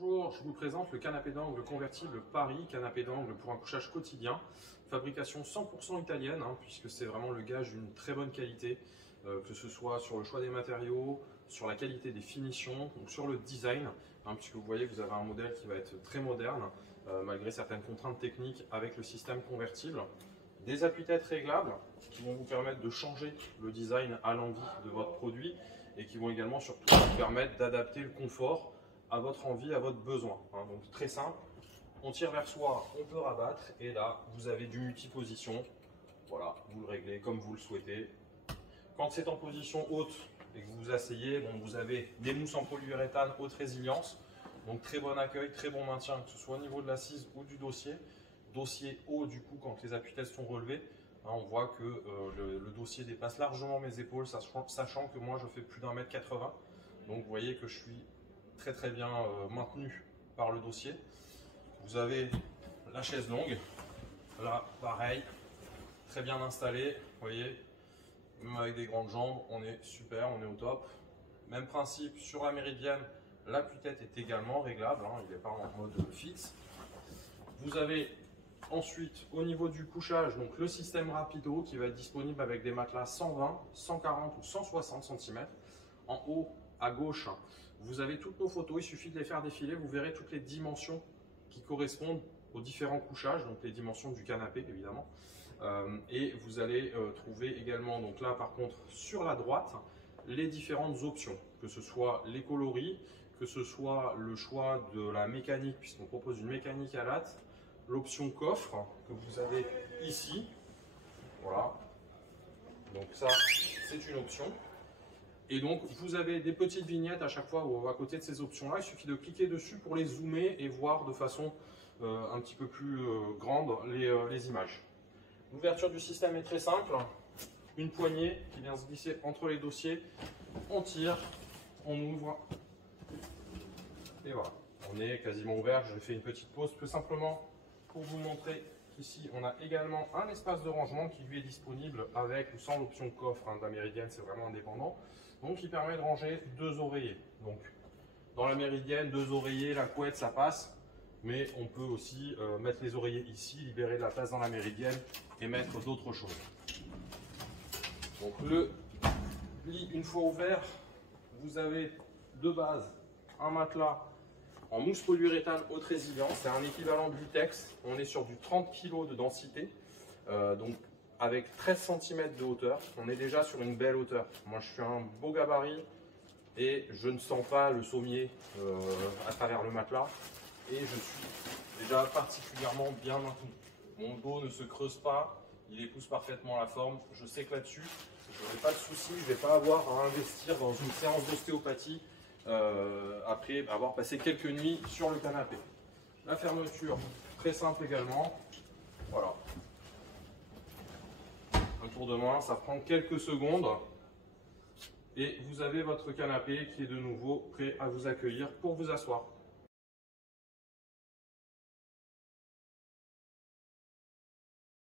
Bonjour, je vous présente le canapé d'angle convertible Paris, canapé d'angle pour un couchage quotidien. Fabrication 100% italienne, puisque c'est vraiment le gage d'une très bonne qualité, que ce soit sur le choix des matériaux, sur la qualité des finitions, donc sur le design, puisque vous voyez, vous avez un modèle qui va être très moderne, malgré certaines contraintes techniques avec le système convertible. Des appuis-têtes réglables qui vont vous permettre de changer le design à l'envie de votre produit et qui vont également surtout vous permettre d'adapter le confort à votre envie, à votre besoin. Donc très simple, on tire vers soi, on peut rabattre et là vous avez du multiposition. Voilà, vous le réglez comme vous le souhaitez. Quand c'est en position haute et que vous vous asseyez, vous avez des mousses en polyuréthane haute résilience. Donc très bon accueil, très bon maintien, que ce soit au niveau de l'assise ou du dossier. Dossier haut du coup quand les appuis-têtes sont relevés. On voit que le dossier dépasse largement mes épaules, sachant que moi je fais plus d'1 m 80. Donc vous voyez que je suis très bien maintenu par le dossier. Vous avez la chaise longue, là pareil, très bien installée, vous voyez, même avec des grandes jambes, on est super, on est au top. Même principe sur la méridienne, l'appui-tête est également réglable, il n'est pas en mode fixe. Vous avez ensuite au niveau du couchage, donc le système rapido qui va être disponible avec des matelas 120, 140 ou 160 cm. En haut à gauche, vous avez toutes nos photos, il suffit de les faire défiler, vous verrez toutes les dimensions qui correspondent aux différents couchages, donc les dimensions du canapé évidemment. Et vous allez trouver également, donc là par contre sur la droite, les différentes options, que ce soit les coloris, que ce soit le choix de la mécanique, puisqu'on propose une mécanique à latte, l'option coffre que vous avez ici, voilà, donc ça c'est une option. Et donc, vous avez des petites vignettes à chaque fois à côté de ces options-là. Il suffit de cliquer dessus pour les zoomer et voir de façon un petit peu plus grande les images. L'ouverture du système est très simple. Une poignée qui vient se glisser entre les dossiers. On tire, on ouvre. Et voilà, on est quasiment ouvert. Je fais une petite pause tout simplement pour vous montrer qu'ici, on a également un espace de rangement qui lui est disponible avec ou sans l'option coffre de la méridienne, c'est vraiment indépendant. Donc, il permet de ranger 2 oreillers. Donc, dans la méridienne, 2 oreillers, la couette, ça passe. Mais on peut aussi mettre les oreillers ici, libérer de la place dans la méridienne et mettre d'autres choses. Donc, le lit, une fois ouvert, vous avez de base un matelas en mousse polyuréthane haute résilience. C'est un équivalent de Litex. On est sur du 30 kg de densité. Donc, avec 13 cm de hauteur, on est déjà sur une belle hauteur. Moi, je suis un beau gabarit et je ne sens pas le sommier à travers le matelas. Et je suis déjà particulièrement bien maintenu. Mon dos ne se creuse pas, il épouse parfaitement la forme. Je sais que là-dessus, je n'aurai pas de souci, je ne vais pas avoir à investir dans une séance d'ostéopathie après avoir passé quelques nuits sur le canapé. La fermeture, très simple également. Voilà. Un tour de main, ça prend quelques secondes et vous avez votre canapé qui est de nouveau prêt à vous accueillir pour vous asseoir.